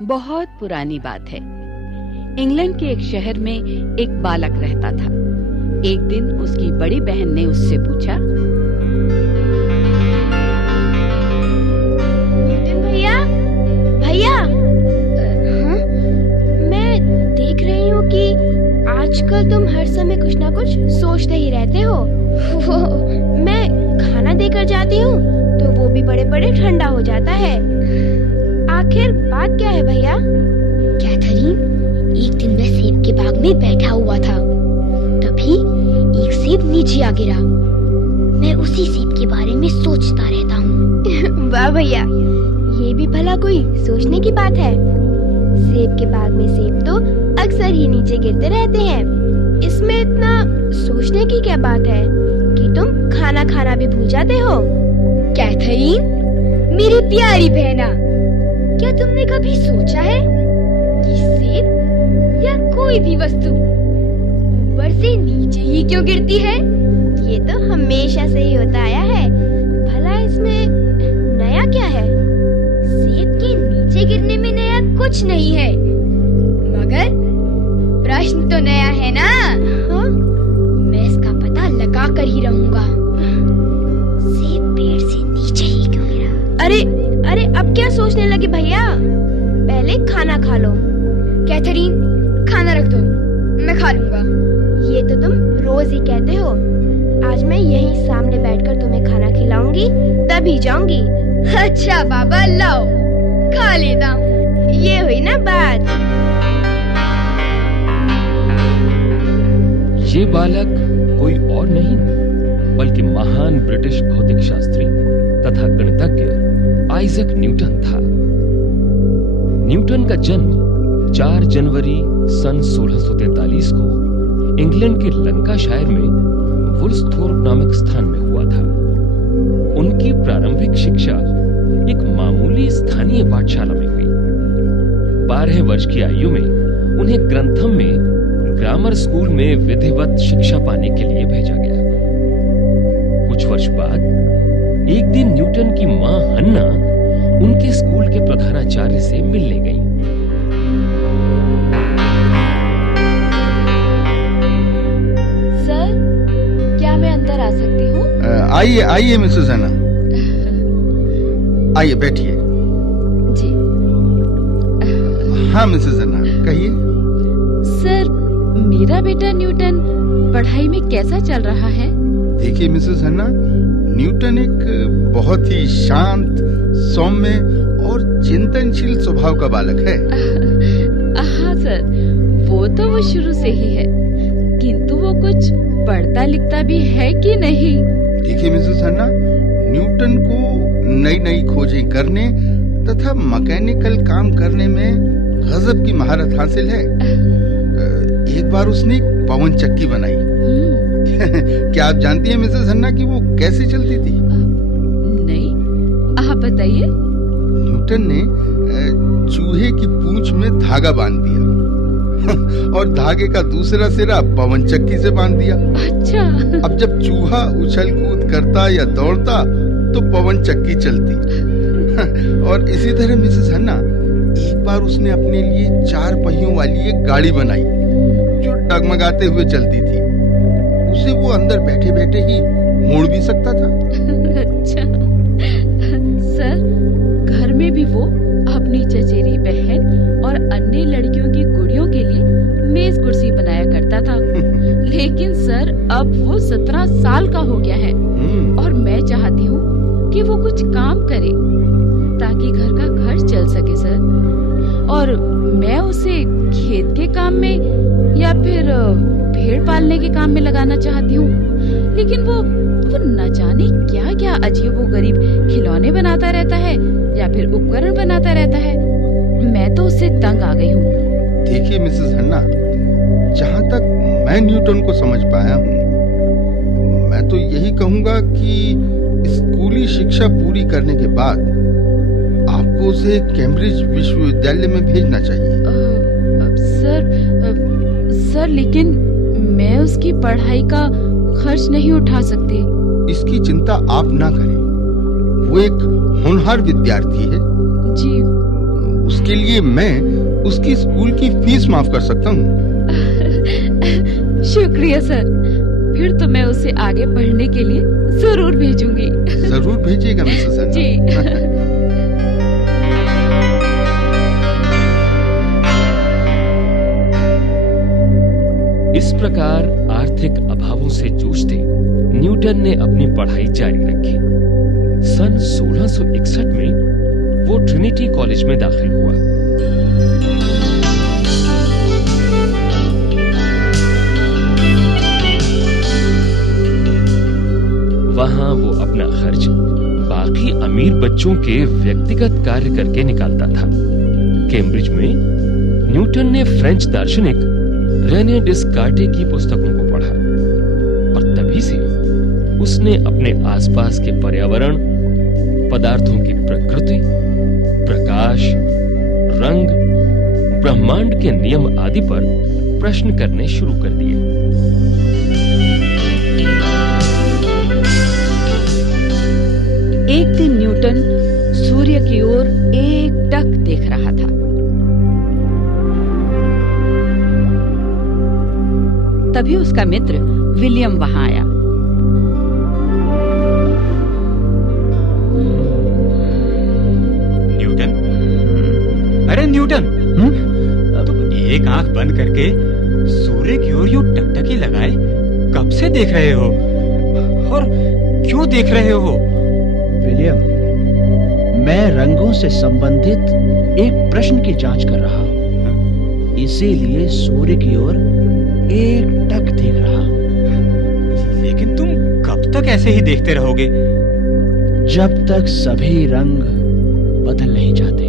बहुत पुरानी बात है। इंग्लैंड के एक शहर में एक बालक रहता था। एक दिन उसकी बड़ी बहन ने उससे पूछा, न्यूटन भैया, भैया, मैं देख रही हूँ कि आजकल तुम हर समय कुछ ना कुछ सोचते ही रहते हो। वो मैं खाना देकर जाती हूँ तो वो भी बड़े बड़े ठंडा हो जाता है। आखिर बात क्या है भैया? कैथरीन, एक दिन मैं सेब के बाग में बैठा हुआ था, तभी एक सेब नीचे आ गिरा। मैं उसी सेब के बारे में सोचता रहता हूँ। वाह भैया, ये भी भला कोई सोचने की बात है। सेब के बाग में सेब तो अक्सर ही नीचे गिरते रहते हैं। इसमें इतना सोचने की क्या बात है कि तुम खाना खाना भी भूल जाते हो? कैथरीन, मेरी प्यारी बहना, क्या तुमने कभी सोचा है कि सेब या कोई भी वस्तु ऊपर से नीचे ही क्यों गिरती है? ये तो हमेशा से ही होता आया है। भला इसमें नया क्या है? सेब के नीचे गिरने में नया कुछ नहीं है, मगर प्रश्न तो नया है ना? हाँ? मैं इसका पता लगा कर ही रहूंगा। सेब पेड़ से नीचे ही क्यों गिरा? अरे अब क्या सोचने लगे भैया? पहले खाना खा लो। कैथरीन, खाना रख दो, मैं खा लूंगा। ये तो तुम रोज ही कहते हो। आज मैं यहीं सामने बैठकर तुम्हें खाना खिलाऊंगी, तभी जाऊंगी। अच्छा बाबा, लाओ खा लेता हूँ। ये हुई ना बात। ये बालक कोई और नहीं बल्कि महान ब्रिटिश भौतिक शास्त्री तथा गणितज्ञ आइजैक न्यूटन था। न्यूटन का जन्म 4 जनवरी सन 1643 को इंग्लैंड के लंकाशायर में वुल्सथोर्प नामक स्थान में हुआ था। उनकी प्रारंभिक शिक्षा एक मामूली स्थानीय पाठशाला में हुई। 12 वर्ष की आयु में उन्हें ग्रंथम में ग्रामर स्कूल में विधिवत शिक्षा पाने के लिए भेजा गया। कुछ वर्ष बाद एक दिन न्यूटन की मां हन्ना उनके स्कूल के प्रधानाचार्य से मिलने गईं। सर, क्या मैं अंदर आ सकती हूँ? आइए आइए मिसेस हन्ना, आइए बैठिए। जी। हाँ मिसेस हन्ना, कहिए। सर, मेरा बेटा न्यूटन पढ़ाई में कैसा चल रहा है? देखिए मिसेस हन्ना, न्यूटन एक बहुत ही शांत, सौम्य और चिंतनशील स्वभाव का बालक है। हाँ सर, वो शुरू से ही है, किंतु वो कुछ पढ़ता लिखता भी है कि नहीं? देखिए मिसेस हन्ना, न्यूटन को नई नई खोजें करने तथा मैकेनिकल काम करने में गजब की महारत हासिल है। एक बार उसने एक पवन चक्की बनाई। क्या आप जानती हैं मिसेस हन्ना कि वो कैसे चलती थी? नहीं, आप बताइए। न्यूटन ने चूहे की पूंछ में धागा बांध दिया और धागे का दूसरा सिरा पवन चक्की से बांध दिया। अच्छा। अब जब चूहा उछल कूद करता या दौड़ता तो पवन चक्की चलती। और इसी तरह मिसेस हन्ना, एक बार उसने अपने लिए 4 पहियों वाली एक गाड़ी बनाई जो डगमगाते हुए चलती थी। उसे वो अंदर बैठे बैठे ही मोड़ भी सकता था। अच्छा। सर, घर में भी वो अपनी चचेरी बहन और अन्य लड़कियों की गुड़ियों के लिए मेज कुर्सी बनाया करता था। लेकिन सर, अब वो 17 साल का हो गया है और मैं चाहती हूँ कि वो कुछ काम करे ताकि घर का खर्च चल सके सर। और मैं उसे खेत के काम में या फिर भेड़ पालने के काम में लगाना चाहती हूँ। लेकिन वो न जाने क्या क्या अजीबोगरीब खिलौने बनाता रहता है या फिर उपकरण बनाता रहता है। मैं तो उससे तंग आ गई हूँ। देखिए मिसेस हन्ना, जहाँ तक मैं न्यूटन को समझ पाया हूँ, मैं तो यही कहूँगा कि स्कूली शिक्षा पूरी करने के बाद आपको उसे कैम्ब्रिज विश्वविद्यालय में भेजना चाहिए। सर, लेकिन मैं उसकी पढ़ाई का खर्च नहीं उठा सकती। इसकी चिंता आप ना करें, वो एक होनहार विद्यार्थी है। जी। उसके लिए मैं उसकी स्कूल की फीस माफ कर सकता हूँ। शुक्रिया सर, फिर तो मैं उसे आगे पढ़ने के लिए जरूर भेजूंगी। जरूर भेजिएगा मिसेस हन्ना। जी। इस प्रकार आर्थिक अभावों से जूझते न्यूटन ने अपनी पढ़ाई जारी रखी। सन 1661 में वो ट्रिनिटी कॉलेज में दाखिल हुआ। वहां वो अपना खर्च बाकी अमीर बच्चों के व्यक्तिगत कार्य करके निकालता था। कैम्ब्रिज में न्यूटन ने फ्रेंच दार्शनिक रेने डिस्कार्टे की पुस्तकों को पढ़ा और तभी से उसने अपने आसपास के पर्यावरण, पदार्थों की प्रकृति, प्रकाश, रंग, ब्रह्मांड के नियम आदि पर प्रश्न करने शुरू कर दिए। एक दिन न्यूटन सूर्य की ओर एकटक देख रहा था। तभी उसका मित्र विलियम वहां आया। न्यूटन, अरे न्यूटन, तुम एक आंख बंद करके सूर्य की ओर यूं टकटकी लगाए कब से देख रहे हो और क्यों देख रहे हो? विलियम, मैं रंगों से संबंधित एक प्रश्न की जांच कर रहा हूं, इसीलिए सूर्य की ओर एकटक देख रहा हूं। लेकिन तुम कब तक ऐसे ही देखते रहोगे? जब तक सभी रंग बदल नहीं जाते।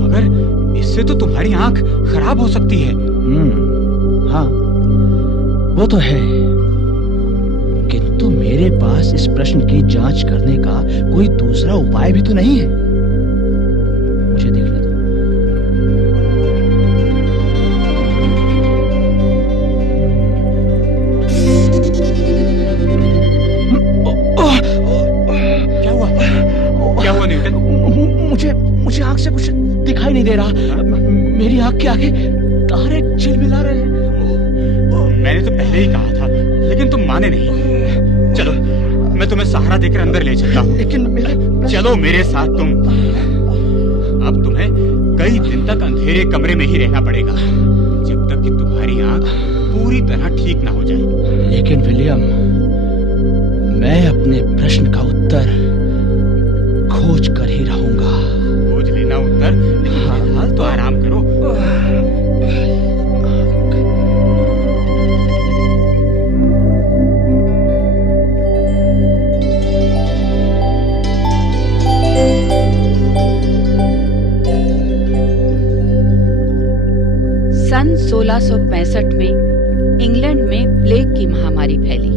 मगर इससे तो तुम्हारी आंख खराब हो सकती है। हाँ, वो तो है, किंतु मेरे पास इस प्रश्न की जांच करने का कोई दूसरा उपाय भी तो नहीं है। मुझे देखने दो। क्या हुआ? क्या हुआ न्यूटन? मुझे आंख से कुछ दिखाई नहीं दे रहा। मेरी आंख के आगे तारे झिलमिला रहे हैं। मैंने तो पहले ही कहा था, लेकिन तुम माने नहीं। चलो, मैं तुम्हें सहारा देकर अंदर ले चलता हूँ। लेकिन चलो मेरे साथ तुम। अब तुम्हें कई दिन तक अंधेरे कमरे में ही रहना पड़ेगा, जब तक कि तुम्हारी आंख पूरी तरह ठीक ना हो जाए। लेकिन विलियम, मैं अपने प्रश्न का उत्तर खोज कर ही रहूंगा। खोज लेना उत्तर, लेकिन फिलहाल तो आराम करो। सन 1665 में इंग्लैंड में प्लेग की महामारी फैली।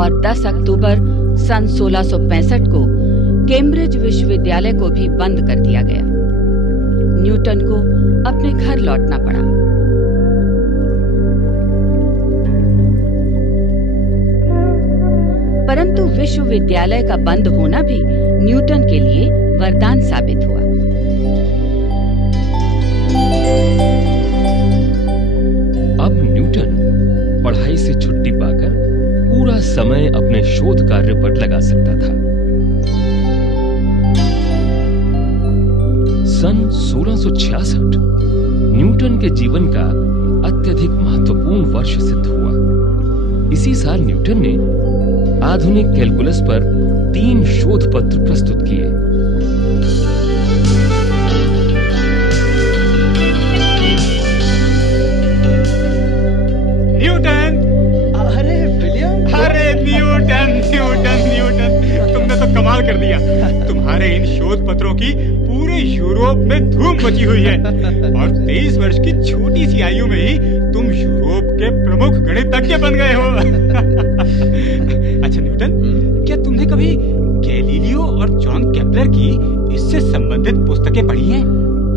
और 10 अक्टूबर सन 1665 को कैम्ब्रिज विश्वविद्यालय को भी बंद कर दिया गया। न्यूटन को अपने घर लौटना पड़ा। परंतु विश्वविद्यालय का बंद होना भी न्यूटन के लिए वरदान साबित हुआ। अब न्यूटन पढ़ाई से छुट्टी पाकर पूरा समय अपने शोध कार्य पर लगा सकता था। सन 1666 न्यूटन के जीवन का अत्यधिक महत्वपूर्ण वर्ष सिद्ध हुआ। इसी साल न्यूटन ने आधुनिक कैलकुलस पर 3 शोध पत्र प्रस्तुत किए। न्यूटन! अरे विलियम! अरे न्यूटन, न्यूटन, न्यूटन, तुमने तो कमाल कर दिया। तुम्हारे इन शोध पत्रों की पूरे यूरोप में धूम मची हुई है और 23 वर्ष की छोटी सी आयु में ही तुम यूरोप के प्रमुख गणितज्ञ बन गए हो। अच्छा न्यूटन, क्या तुमने कभी गैलीलियो और जॉन केपलर की इससे संबंधित पुस्तकें पढ़ी हैं?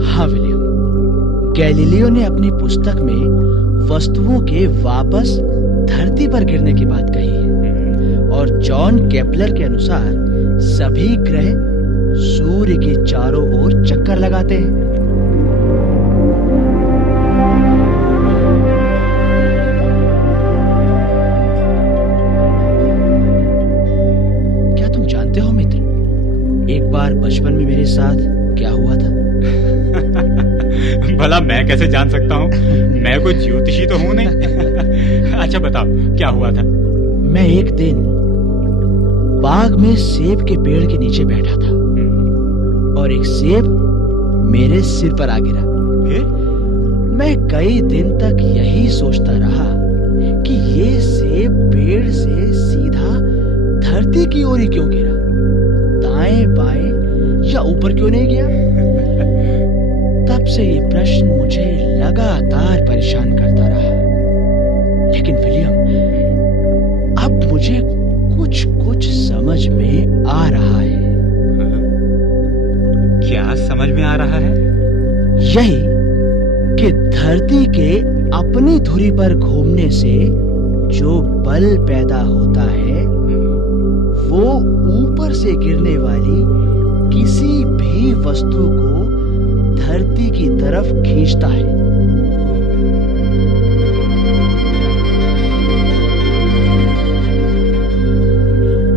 हाँ विलियम, गैलीलियो ने अपनी पुस्तक में वस्तुओं के वापस धरती पर गिरने की बात कही है, और जॉन केपलर के अनुसार सभी ग्रह सूर्य के चारों ओर चक्कर लगाते हैं। क्या तुम जानते हो मित्र, एक बार बचपन में मेरे साथ क्या हुआ था? भला मैं कैसे जान सकता हूँ? मैं कोई ज्योतिषी तो हूँ नहीं। अच्छा बताओ, क्या हुआ था? मैं एक दिन बाग में सेब के पेड़ के नीचे बैठा था और एक सेब मेरे सिर पर आ गिरा। फिर? मैं कई दिन तक यही सोचता रहा कि ये सेब पेड़ से सीधा धरती की ओर ही क्यों गिरा, दाएं बाएं या ऊपर क्यों नहीं गया। तब से ये प्रश्न मुझे लगातार परेशान करता रहा। लेकिन विलियम, अब मुझे कुछ कुछ समझ में आ रहा है। क्या समझ में आ रहा है? यही कि धरती के अपनी धुरी पर घूमने से जो बल पैदा होता है वो ऊपर से गिरने वाली किसी भी वस्तु को धरती की तरफ खींचता है।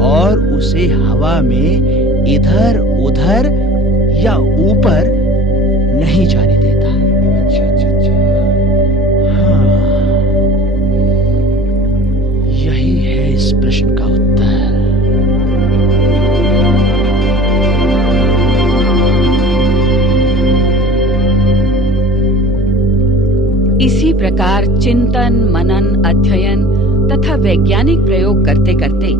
और उसे हवा में इधर उधर या ऊपर नहीं जाने देता। हाँ, यही है इस प्रश्न का उत्तर। इसी प्रकार चिंतन, मनन, अध्ययन तथा वैज्ञानिक प्रयोग करते करते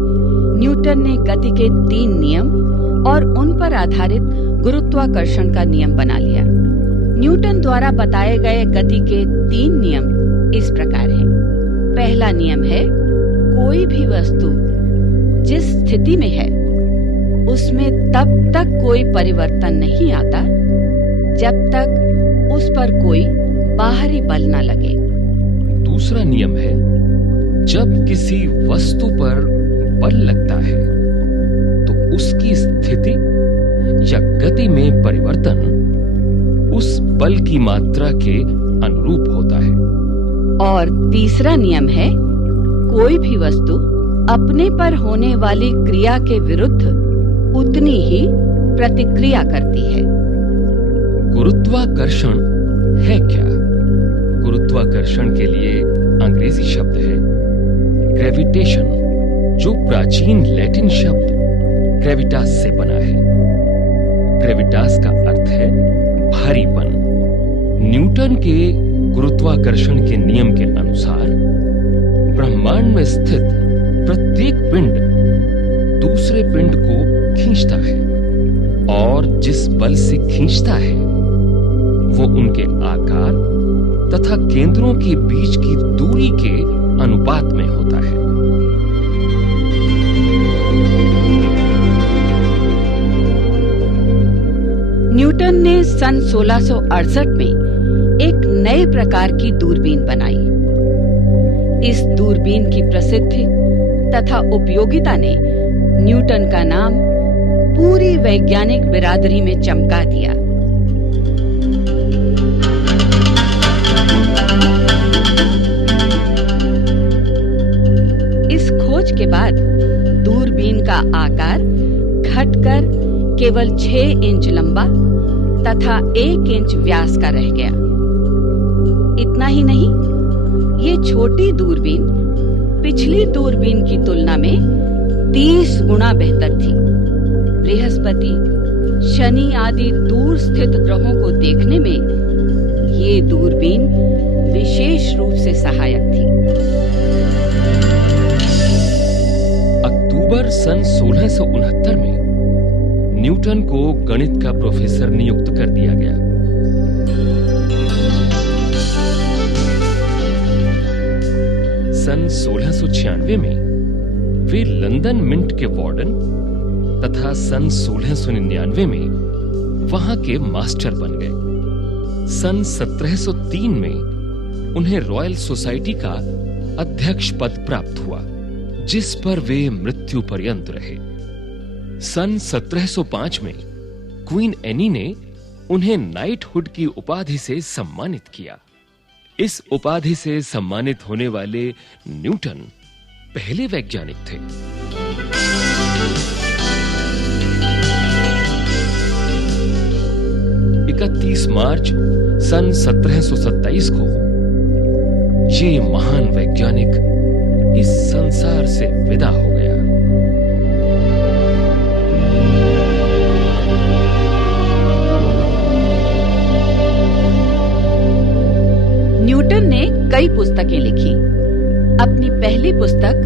न्यूटन ने गति के 3 नियम और उन पर आधारित गुरुत्वाकर्षण का नियम बना लिया। न्यूटन द्वारा बताए गए गति के 3 नियम इस प्रकार हैं। पहला नियम है, कोई भी वस्तु जिस स्थिति में है उसमें तब तक कोई परिवर्तन नहीं आता जब तक उस पर कोई बाहरी बल न लगे। दूसरा नियम है, जब किसी वस्तु पर बल लगता है तो उसकी स्थिति या गति में परिवर्तन उस बल की मात्रा के अनुरूप होता है। और तीसरा नियम है, कोई भी वस्तु अपने पर होने वाली क्रिया के विरुद्ध उतनी ही प्रतिक्रिया करती है। गुरुत्वाकर्षण है क्या? गुरुत्वाकर्षण के लिए अंग्रेजी शब्द है ग्रेविटेशन, जो प्राचीन लैटिन शब्द ग्रेविटास से बना है। ग्रेविटास का अर्थ है भारीपन। न्यूटन के गुरुत्वाकर्षण के नियम के अनुसार ब्रह्मांड में स्थित प्रत्येक पिंड दूसरे पिंड को खींचता है, और जिस बल से खींचता है वो उनके आकार तथा केंद्रों के बीच की दूरी के अनुपात में होता है। न्यूटन ने सन 1668 में एक नए प्रकार की दूरबीन बनाई। इस दूरबीन की प्रसिद्धि तथा उपयोगिता ने न्यूटन का नाम पूरी वैज्ञानिक बिरादरी में चमका दिया। इस खोज के बाद दूरबीन का आकार घटकर केवल 6 इंच लंबा तथा 1 इंच व्यास का रह गया। इतना ही नहीं, ये छोटी दूरबीन पिछली दूरबीन की तुलना में 30 गुना बेहतर थी। बृहस्पति, शनि आदि दूर स्थित ग्रहों को देखने में ये दूरबीन विशेष रूप से सहायक थी। अक्टूबर सन 1669 में न्यूटन को गणित का प्रोफेसर नियुक्त कर दिया गया। सन 1696 में वे लंदन मिंट के वार्डन तथा सन 1699 में वहां के मास्टर बन गए। सन 1703 में उन्हें रॉयल सोसाइटी का अध्यक्ष पद प्राप्त हुआ, जिस पर वे मृत्यु पर्यंत रहे। सन 1705 में क्वीन एनी ने उन्हें नाइटहुड की उपाधि से सम्मानित किया। इस उपाधि से सम्मानित होने वाले न्यूटन पहले वैज्ञानिक थे। 31 मार्च सन 1727 को ये महान वैज्ञानिक इस संसार से विदा हो गया। न्यूटन ने कई पुस्तकें लिखी। अपनी पहली पुस्तक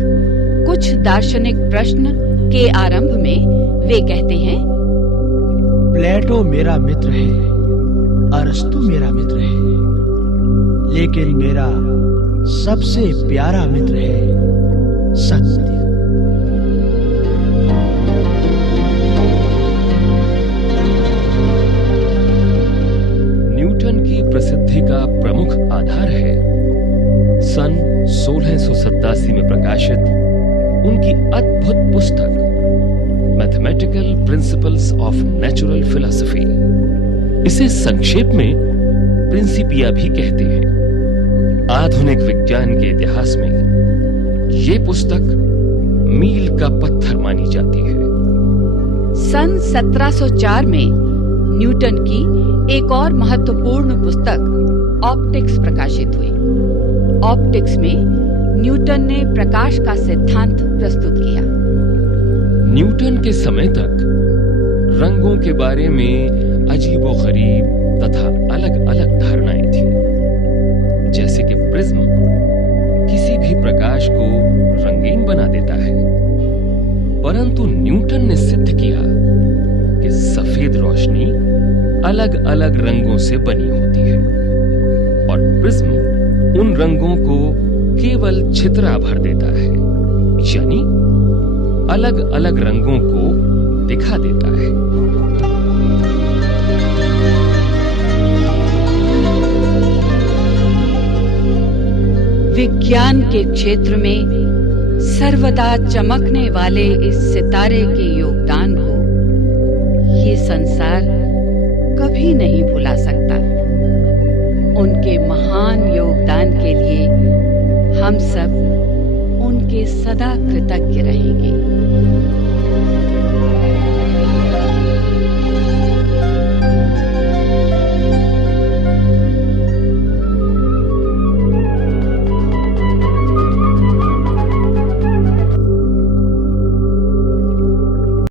कुछ दार्शनिक प्रश्न के आरंभ में वे कहते हैं, प्लेटो मेरा मित्र है, अरस्तु मेरा मित्र है, लेकिन मेरा सबसे प्यारा मित्र है सत्य। न्यूटन की प्रसिद्धि का प्रमुख आधार है सन 1687 में प्रकाशित उनकी अद्भुत पुस्तक mathematical principles of natural philosophy. इसे संक्षेप में प्रिंसिपिया भी कहते हैं। आधुनिक विज्ञान के इतिहास में यह पुस्तक मील का पत्थर मानी जाती है। सन 1704 में न्यूटन की एक और महत्वपूर्ण पुस्तक ऑप्टिक्स प्रकाशित हुई। ऑप्टिक्स में न्यूटन ने प्रकाश का सिद्धांत प्रस्तुत किया। न्यूटन के समय तक रंगों के बारे में अजीबोगरीब तथा अलग अलग धारणाएं थीं, जैसे कि प्रिज्म किसी भी प्रकाश को रंगीन बना देता है, परंतु न्यूटन ने सिद्ध किया कि सफेद रोशनी अलग अलग रंगों से बनी होती है और प्रिज्म उन रंगों को केवल छितरा भर देता है, यानी अलग अलग रंगों को दिखा देता है। विज्ञान के क्षेत्र में सर्वदा चमकने वाले इस सितारे के योगदान को ये संसार कभी नहीं भुला सकता। उनके महान योगदान के लिए हम सब उनके सदा कृतज्ञ रहेंगे।